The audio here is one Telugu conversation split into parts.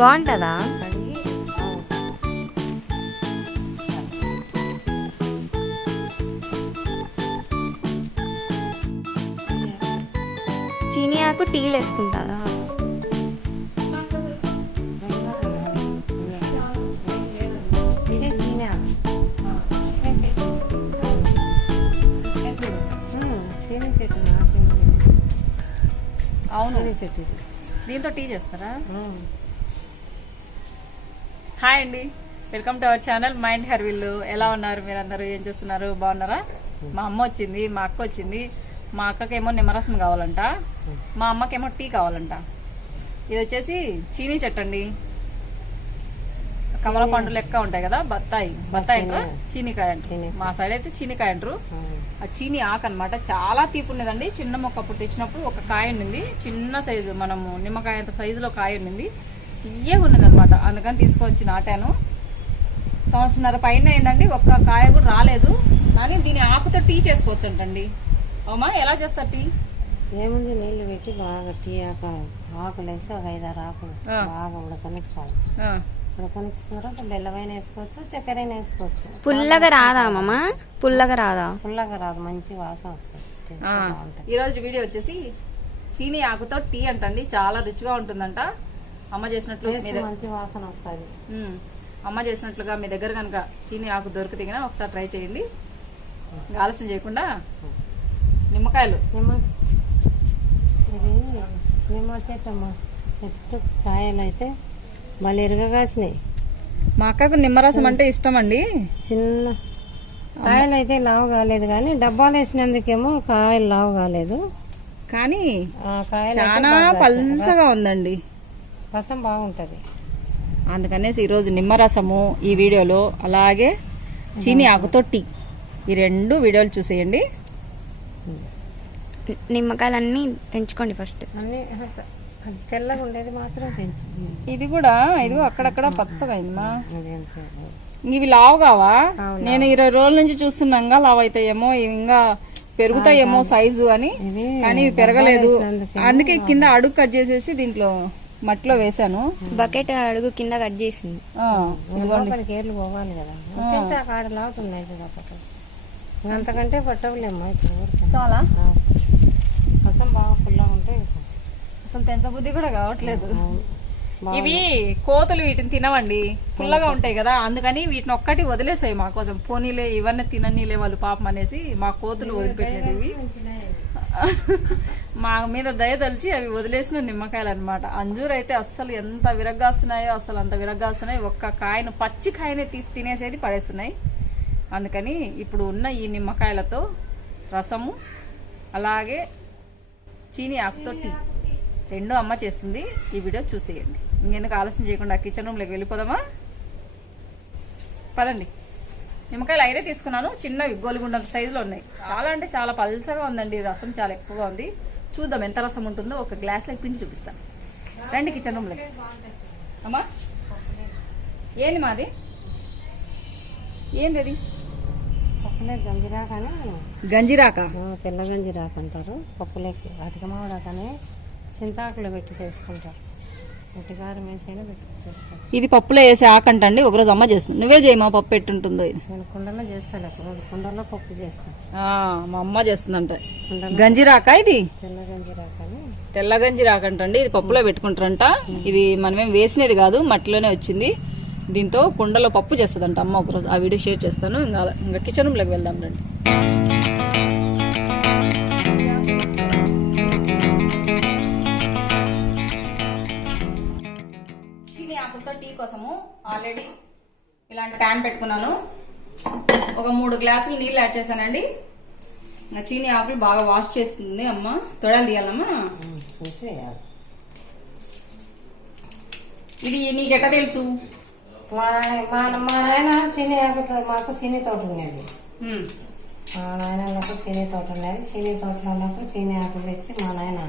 బాగుంటుందా? చీనీ ఆకు టీలు వేసుకుంటారా? అవును, దీంతో టీ చేస్తారా? హాయ్ అండి, welcome to our channel mind her will. ఎలా ఉన్నారు మీరందరూ? ఏం చేస్తున్నారు? బాగున్నారా? మా అమ్మ వచ్చింది, మా అక్క వచ్చింది. మా అక్కకేమో నిమ్మరసం కావాలంట, మా అమ్మకేమో టీ కావాలంట. ఇది వచ్చేసి చీనీ చెట్టు అండి. కమల పండు లెక్క ఉంటాయి కదా, బత్తాయి అంటారా, చీనికాయ అంటారు. మా సైడ్ అయితే చీనికాయ అంటారు. ఆ చీని ఆకు అనమాట, చాలా తీపి ఉన్నదండి. చిన్న మొక్క అప్పుడు తెచ్చినప్పుడు ఒక కాయ ఉండింది, చిన్న సైజు, మనము నిమ్మకాయ అంత సైజులో కాయ ఉండింది, తీయగా ఉన్నది అనమాట. అందుకని తీసుకొచ్చి నాటాను. సంవత్సరంన్నర పైన అయిందండి, ఒక్క కాయ కూడా రాలేదు. కానీ దీని ఆకుతో టీ చేసుకోవచ్చు అంటండి. అవుమా, ఎలా చేస్తారు టీ? ఏముంది, నీళ్లు పెట్టి బాగా టీ ఆకులు వేసి ఒక 5-6 ఆకులు బాగా ఉడకనిచ్చాలి. ఉడకనిచ్చిన తర్వాత బెల్లమైన వేసుకోవచ్చు, చక్కెర వేసుకోవచ్చు. పుల్లగా రాదా అమ్మమ్మ? పుల్లగా రాదా? పుల్లగా రాదు, మంచి వాసన వస్తుంది. ఈ రోజు వీడియో వచ్చేసి చీనీ ఆకుతో టీ అంటండి. చాలా రుచిగా ఉంటుందంట. అమ్మ చేసినట్లు మంచి వాసన వస్తుంది. అమ్మ చేసినట్లుగా మీ దగ్గర కనుక చీనీ ఆకు దొరికితే కనుక ఒకసారి ట్రై చేయండి. ఆలస్యం చేయకుండా నిమ్మకాయలు, ఇది నిమ్మ చెట్టు కాయలు అయితే మళ్ళీ ఎరగగాసినాయి. మా అక్కకు నిమ్మరసం అంటే ఇష్టం అండి. చిన్న కాయలు అయితే లావు కాలేదు, కానీ డబ్బాలు వేసినందుకేమో కాయలు లావు కాలేదు, కానీ చాలా పల్చగా ఉందండి. రసం బాగుంటది. అందుకనేసి ఈరోజు నిమ్మరసము ఈ వీడియోలో, అలాగే చీనీ ఆకుతో టీ, ఈ 2 వీడియోలు చూసేయండి. నిమ్మకాయలన్నీ తెంచుకోండి ఫస్ట్. అన్ని తెల్లగా ఉండేది మాత్రం ఇది కూడా ఇదిగో అక్కడక్కడ పచ్చగా అయిందమ్మా. ఇవి లావు కావా? నేను 20 రోజుల నుంచి చూస్తున్నాగా లావు అవుతాయేమో, ఇంకా పెరుగుతాయేమో సైజు అని, కానీ ఇవి పెరగలేదు. అందుకే కింద అడుగు కట్ చేసేసి దీంట్లో మట్టిలో వేసాను. బకెట్ అడుగు కింద కట్ చేసింది. కేర్లు పోవాలి కదా, కాడ లాగుతున్నాయి కదా, అంతకంటే పట్టవులేమ్మా. ఇప్పుడు చాలా రసం బాగా పుల్లగా ఉంటే అసలు తెంచబుద్ధి కూడా కావట్లేదు. ఇవి కోతులు వీటిని తినవండి, పుల్లగా ఉంటాయి కదా, అందుకని వీటిని ఒక్కటి వదిలేసాయి మా కోసం. పోనీలే, ఇవన్నీ తిననీలే వాళ్ళు పాపం అనేసి మా కోతులు వదిలిపెట్టినవి. ఇవి మా మీద దయ తలిచి అవి వదిలేసిన నిమ్మకాయలు అనమాట. అంజూరు అయితే అస్సలు ఎంత విరగ్గాస్తున్నాయో, అసలు అంత విరగ్గాస్తున్నాయి. ఒక్క కాయను, పచ్చి కాయనే తీసి తినేసేది పడేస్తున్నాయి. అందుకని ఇప్పుడు ఉన్న ఈ నిమ్మకాయలతో రసము, అలాగే చీనీ ఆకుతో టీ 2 అమ్మ చేస్తుంది. ఈ వీడియో చూసేయండి. ఇంకెందుకు ఆలస్యం చేయకుండా కిచెన్ రూమ్లోకి వెళ్ళిపోదామా? పదండి. నిమ్మకాయలు 5 తీసుకున్నాను, చిన్నవి గోలిగుండంత సైజులో ఉన్నాయి. చాలా అంటే చాలా పల్చగా ఉందండి, రసం చాలా ఎక్కువగా ఉంది. చూద్దాం ఎంత రసం ఉంటుందో. ఒక గ్లాస్లోకి పిండి చూపిస్తాను. రండి కిచెన్ రూమ్లోకి. అమ్మా, ఏంది మాది? ఏంది అది? గంజిరాక, గంజిరాక, తెల్ల గంజిరాక అంటారు. పప్పులేకి అటిక మామిడాకనే చింతాకులో పెట్టి చేసుకుంటారు. ఉట్టికారం వేసైనా పెట్టి చేసుకోవచ్చు. ఇది పప్పులో వేసే ఆకంటండి. ఒకరోజు అమ్మ చేస్తుంది. నువ్వే చేయమా? పప్పు ఎట్టుంటుందో ఇది? నేను కుండలో చేస్తాను, ఒకరోజు కుండలో పప్పు చేస్తాను. మా అమ్మ చేస్తుందంట. గంజిరాక, ఇది తెల్ల గంజిరాకని. తెల్ల గంజిరాక అంటండి. ఇది పప్పులో పెట్టుకుంటారంట. ఇది మనమేం వేసినది కాదు, మట్టిలోనే వచ్చింది. దీంతో కుండలో పప్పు చేస్తుందంట అమ్మ. ఒకరోజు ఆ వీడియో షేర్ చేస్తాను. ఇంకా కిచెన్ రూమ్లోకి వెళ్దాం రండి. చీనీ ఆకులతో టీ కోసము ఆల్రెడీ ఇలాంటి ప్యాన్ పెట్టుకున్నాను. ఒక 3 గ్లాసులు నీళ్ళు యాడ్ చేశానండి. ఇంకా చీనీ ఆకులు బాగా వాష్ చేస్తుంది అమ్మ. తొడలు తీయాలమ్మా. ఇది నీకెట్ట తెలుసు? మా నాయన చీనీ ఆకుతో, మాకు చీనీ తోట ఉండేది. మా నాయనకు చీనీ తోట ఉండేది. చీనీ తోటలో ఉన్నప్పుడు చీనీ ఆకులు తెచ్చి మా నాయన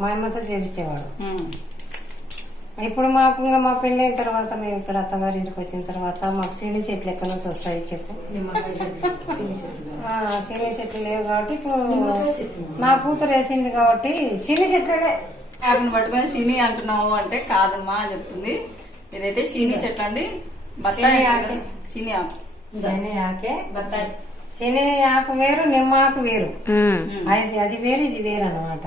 మా అమ్మతో చేపించేవాడు. ఇప్పుడు మాకు ఇంకా మా పెళ్ళి అయిన తర్వాత, మేము ఇక్కడ అత్తగారి ఇంటికి వచ్చిన తర్వాత మాకు చీనీ చెట్లు ఎక్కడి నుంచి వస్తాయి చెప్పు? చీనీ చెట్లు లేవు కాబట్టి ఇప్పుడు నా కూతురు వేసింది కాబట్టి చీనీ చెట్లే ఆకును పట్టుకొని చీనీ అంటున్నావు అంటే కాదమ్మా అని చెప్తుంది. ఇదైతే చీనీ చెట్లు అండి, బత్తాయి చీనీ ఆకు. శని ఆకే బత్తాయి శని ఆకు వేరు, నిమ్మ ఆకు వేరు. అది వేరు, ఇది వేరు అన్నమాట.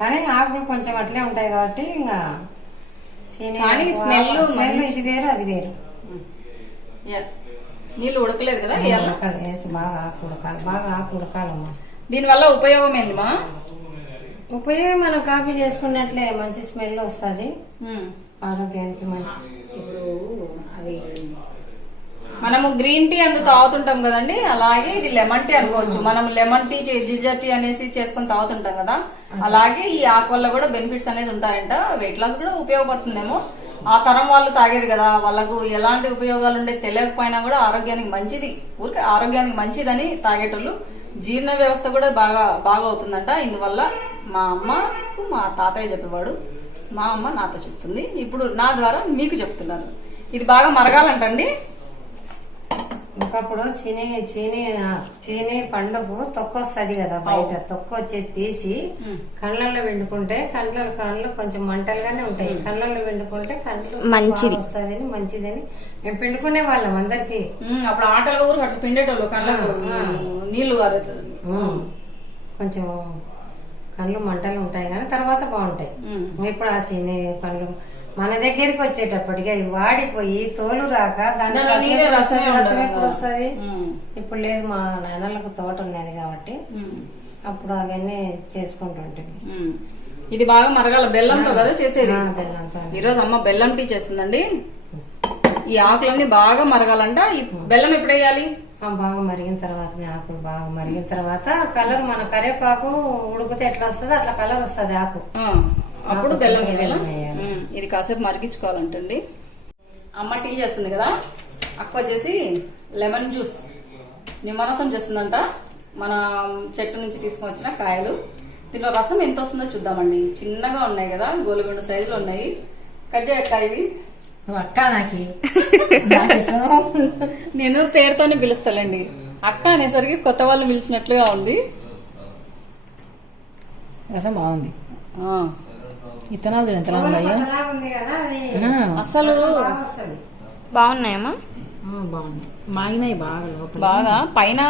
కానీ ఆకులు కొంచెం అట్లే ఉంటాయి కాబట్టి ఇంకా కానీ స్మెల్ ఇది వేరు, అది వేరు. నీళ్ళు ఉడకలేదు కదా, వేసి బాగా ఆకు ఉడకాలి, బాగా ఆకు ఉడకాలమ్మా. దీని వల్ల ఉపయోగం ఏందమ్మా? ఉపయోగం మనం కాఫీ చేసుకున్నట్లే మంచి స్మెల్ వస్తుంది, ఆరోగ్యానికి మంచి. ఇప్పుడు అవి మనము గ్రీన్ టీ అందు తాగుతుంటాం కదండి, అలాగే ఇది లెమన్ టీ అనుకోవచ్చు. మనం లెమన్ టీ, జింజర్ టీ అనేసి చేసుకుని తాగుతుంటాం కదా, అలాగే ఈ ఆకు వల్ల కూడా బెనిఫిట్స్ అనేది ఉంటాయంట. వెయిట్ లాస్ కూడా ఉపయోగపడుతుందేమో. ఆ తరం వాళ్ళు తాగేది కదా, వాళ్ళకు ఎలాంటి ఉపయోగాలు ఉండే తెలియకపోయినా కూడా ఆరోగ్యానికి మంచిది, ఊరికే ఆరోగ్యానికి మంచిదని తాగేటోళ్ళు. జీర్ణ వ్యవస్థ కూడా బాగా అవుతుందంట ఇందువల్ల. మా అమ్మకు మా తాతయ్య చెప్పేవాడు, మా అమ్మ నాతో చెప్తుంది, ఇప్పుడు నా ద్వారా మీకు చెప్తున్నాను. ఇది బాగా మరగాలంటండి. ఒకప్పుడు చీనీ పండుగ తొక్క వస్తుంది కదా బయట, తొక్క వచ్చి తీసి కళ్ళల్లో వెండుకుంటే కళ్ళు కొంచెం మంటలుగానే ఉంటాయి. కళ్ళల్లో వెండుకుంటే కళ్ళు మంచిది వస్తుంది, మంచిదని మేము పిండుకునే వాళ్ళం అందరికి. అప్పుడు ఆటల ఊరు అట్లా పిండేటోళ్ళు, కళ్ళకు నీళ్లు కొంచెం కళ్ళు మంటలు ఉంటాయి కానీ తర్వాత బాగుంటాయి. ఇప్పుడు ఆ చీనీ పండ్లు మన దగ్గరికి వచ్చేటప్పటికి అవి వాడిపోయి తోలు రాక దాంట్లో రసం ఎప్పుడు వస్తుంది. ఇప్పుడు లేదు, మా నాన్నలకు తోట ఉన్నది కాబట్టి అప్పుడు అవన్నీ చేసుకుంటుంటాం. ఇది బాగా మరగాల, బెల్లంతో కదా చేసేది. ఈరోజు అమ్మ బెల్లం టీ చేస్తుందండి. ఈ ఆకులన్నీ బాగా మరగాలంట. ఈ బెల్లం ఎప్పుడు వేయాలి? బాగా మరిగిన తర్వాత, ఆకులు బాగా మరిగిన తర్వాత కలర్, మన కరేపాకు ఉడికితే ఎట్లా వస్తుందో అట్లా కలర్ వస్తుంది ఆకు, అప్పుడు బెల్లం వేయాలి. ఇది కాసేపు మరిగించుకోవాలంటండి. అమ్మ టీ చేస్తుంది కదా, అక్క వచ్చేసి లెమన్ జ్యూస్, నిమ్మరసం చేస్తుందంట. మన చెట్టు నుంచి తీసుకొని వచ్చిన కాయలు. దీంట్లో రసం ఎంత వస్తుందో చూద్దామండి. చిన్నగా ఉన్నాయి కదా, గోలుగుండు సైజులో ఉన్నాయి. కట్ చేయక్క ఇవి. అక్క నాకి నేను పేరుతోనే పిలుస్తానండి, అక్క అనేసరికి కొత్త వాళ్ళు పిలిచినట్లుగా ఉంది. రసం బాగుంది, ఇత్తనాలు ఎంతలా ఉన్నాయో అసలు బాగున్నాయమ్మా. బాగున్నాయి, మాగినాయి బాగా. పైన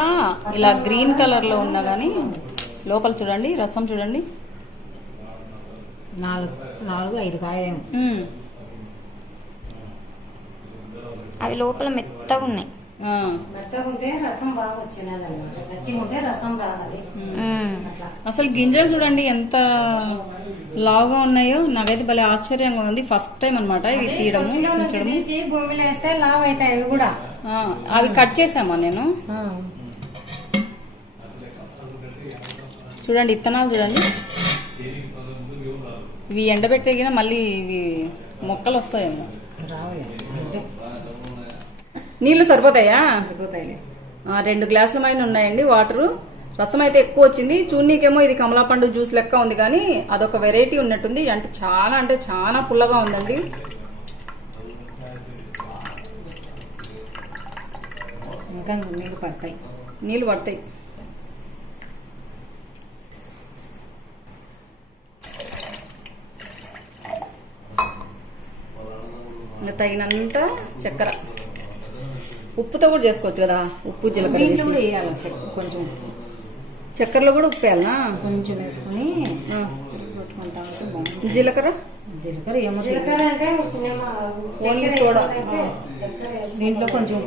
ఇలా గ్రీన్ కలర్ లో ఉన్నా గానీ లోపల చూడండి, రసం చూడండి. 4-5 కాయలేము. అవి లోపల మెత్తగా ఉన్నాయి. మెత్తగా ఉంటే రసం బాగా వచ్చినది అన్నమాట, గట్టిగా ఉంటే రసం రాదు. అసలు గింజలు చూడండి ఎంత లావుగా ఉన్నాయో, నాకైతే భలే ఆశ్చర్యంగా ఉంది. ఫస్ట్ టైం అనమాట ఇవి తీయడము. భూమిలో వేస్తే లావు అవుతాయి అవి కూడా. అవి కట్ చేసామా నేను. చూడండి ఇత్తనాలు చూడండి, ఇవి ఎండబెడితే గిన మళ్ళీ ఇవి మొక్కలు వస్తాయేమో. నీళ్లు సరిపోతాయా? 2 గ్లాసుల పైన ఉన్నాయండి వాటరు. రసం అయితే ఎక్కువ వచ్చింది. చూన్నీకేమో ఇది కమలాపండు జ్యూస్ లెక్క ఉంది, కానీ అదొక వెరైటీ ఉన్నట్టుంది. అంటే చాలా పుల్లగా ఉందండి. ఇంకా నీళ్లు పడతాయి. ఇంకా తగినంత చక్కెర, ఉప్పుతో కూడా చేసుకోవచ్చు కదా. ఉప్పు జీలకర్ర కొంచెం, చక్కెరలో కూడా ఉప్పు వేయాలనా? కొంచెం వేసుకుని జీలకర్ర అంటే ఓన్లీ సోడా. దీంట్లో కొంచెం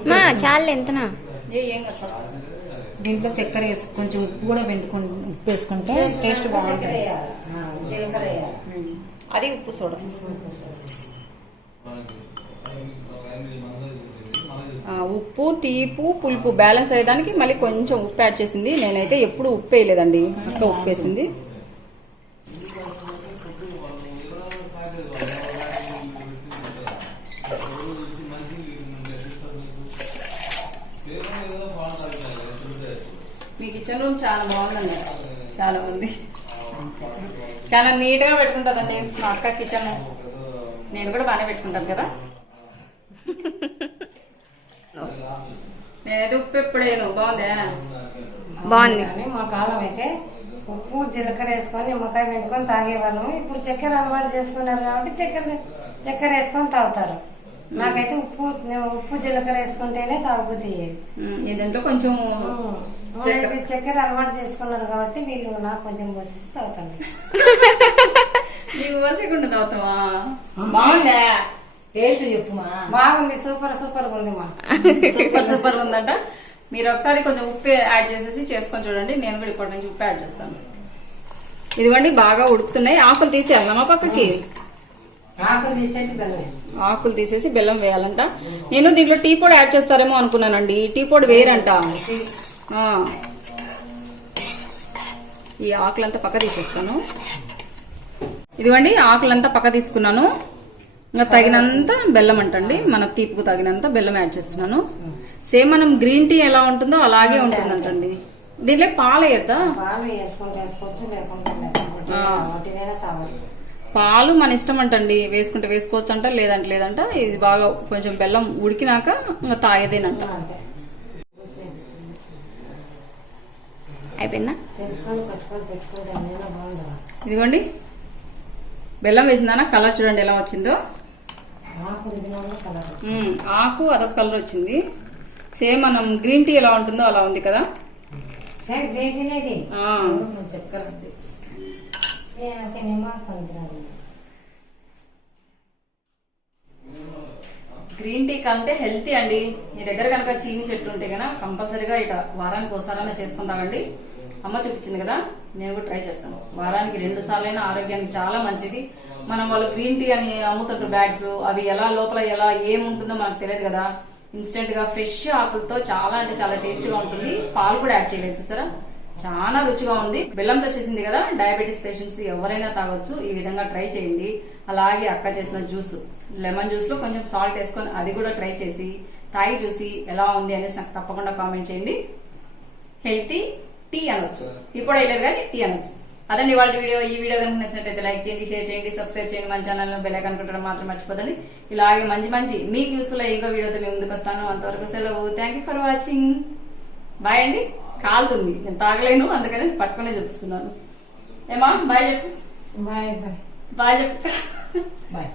చాలు ఎంతనా. ఏం కదా, దీంట్లో చక్కెర వేసి కొంచెం ఉప్పు కూడా ఉప్పు వేసుకుంటే టేస్ట్ బాగుంటుంది. అది ఉప్పు సోడా. ఉప్పు, తీపు, పులుపు బ్యాలెన్స్ అయ్యడానికి మళ్ళీ కొంచెం ఉప్పు యాడ్ చేసింది. నేనైతే ఎప్పుడు ఉప్పు వేయలేదండి, అక్క ఉప్పు వేసింది. మీ కిచెన్ రూమ్ చాలా బాగుందండి, చాలా ఉంది, చాలా నీట్ గా పెట్టుకుంటుందండి మా అక్క కిచెన్. నేను కూడా బాగానే పెట్టుకుంటాను కదా. నేనైతే ఉప్పు ఎప్పుడేను. బాగుంది. మా కాలం అయితే ఉప్పు జీలకర్ర వేసుకొని నిమ్మకాయ పెట్టుకొని తాగేవాళ్ళము. ఇప్పుడు చక్కెర అలవాటు చేసుకున్నారు కాబట్టి చక్కెర వేసుకొని తాగుతారు. నాకైతే ఉప్పు జీలకర్ర వేసుకుంటేనే తాగుబుద్ధి ఏంటంటే కొంచెం చక్కెర అలవాటు చేసుకున్నారు కాబట్టి వీళ్ళు నాకు కొంచెం పోసేసి తాగుతాను. నీకు పోసేకుండా తాగుతావా? బాగుందా టేస్ట్ చెప్పుమా. బాగుంది, సూపర్ సూపర్ ఉంది మా. సూపర్ ఉందంట. మీరు ఒకసారి కొంచెం ఉప్పు యాడ్ చేసేసి చేసుకొని చూడండి. నేను కూడా ఇప్పటి నుంచి ఉప్పు యాడ్ చేస్తాను. ఇదిగోండి బాగా ఉడుకుతున్నాయి. ఆకులు తీసేయాలమ్మా పక్కకి. ఆకులు తీసేసి బెల్లం వేయాలంట. నేను దీంట్లో టీ పొడి యాడ్ చేస్తారేమో అనుకున్నానండి. టీ పొడి వేరంట. ఈ ఆకులంతా పక్క తీసేస్తాను. ఇదిగోండి ఆకులంతా పక్క తీసుకున్నాను. ఇంకా తగినంత బెల్లం అంటండి, మన తీపుకు తగినంత బెల్లం యాడ్ చేస్తున్నాను. సేమ్ మనం గ్రీన్ టీ ఎలా ఉంటుందో అలాగే ఉంటుందంటండి. దీంట్లో పాలు వేయద్దా? పాలు మన ఇష్టం అంటండి. వేసుకుంటే వేసుకోవచ్చు అంట, లేదంటే లేదంట. ఇది బాగా కొంచెం బెల్లం ఉడికినాక ఇంకా తాగేదేనంట. అయిపోయిందా? ఇదిగోండి బెల్లం వేసిందానా కలర్ చూడండి ఎలా వచ్చిందో. ఆకు అదొక కలర్ వచ్చింది. సేమ్ మనం గ్రీన్ టీ ఎలా ఉంటుందో అలా ఉంది కదా. గ్రీన్ టీ కంటే హెల్తీ అండి. మీ దగ్గర కనుక చీని చెట్టు ఉంటే కనుక కంపల్సరీగా ఇట వారానికి ఒకసారైనా చేసుకుని తాగండి. అమ్మ చూపించింది కదా, నేను కూడా ట్రై చేస్తాను. వారానికి 2 సార్లైనా ఆరోగ్యానికి చాలా మంచిది. మనం వాళ్ళు గ్రీన్ టీ అని అమ్ముతుంటారు బ్యాగ్స్, అవి ఎలా లోపల ఎలా ఏముంటుందో మనకు తెలియదు కదా. ఇన్స్టెంట్ గా ఫ్రెష్ ఆకులతో చాలా అంటే చాలా టేస్ట్ గా ఉంటుంది. పాలు కూడా యాడ్ చేయలేదు చూసారా, చాలా రుచిగా ఉంది. బెల్లంతో చేసింది కదా, డయాబెటీస్ పేషెంట్స్ ఎవరైనా తాగొచ్చు. ఈ విధంగా ట్రై చేయండి. అలాగే అక్క చేసిన జ్యూస్, లెమన్ జ్యూస్ లో కొంచెం సాల్ట్ వేసుకొని అది కూడా ట్రై చేసి తాగి చూసి ఎలా ఉంది అనేసి నాకు తప్పకుండా కామెంట్ చేయండి. హెల్తీ టీ అనొచ్చు, ఇప్పుడు వేయలేదు కానీ టీ అనొచ్చు. అదండి వాళ్ళ వీడియో. ఈ వీడియో కనుక నచ్చినట్లయితే లైక్ చేయండి, షేర్ చేయండి, సబ్స్క్రైబ్ చేయండి. మన ఛానల్ బెల్ ఐకాన్ కొట్టడం మాత్రం మర్చిపోదండి. ఇలాగే మంచి మీకు యూస్ఫుల్ ఇంకో వీడియోతో మేము ముందుకు వస్తాను. అంతవరకు సెలవు. Thank you for watching. Bye అండి. కాలుతుంది, నేను తాగలేను అందుకని పట్టుకునే చూపిస్తున్నాను. ఏమా బాయ్ చెప్పు. బాయ్ బాయ్ చెప్పు. బాయ్.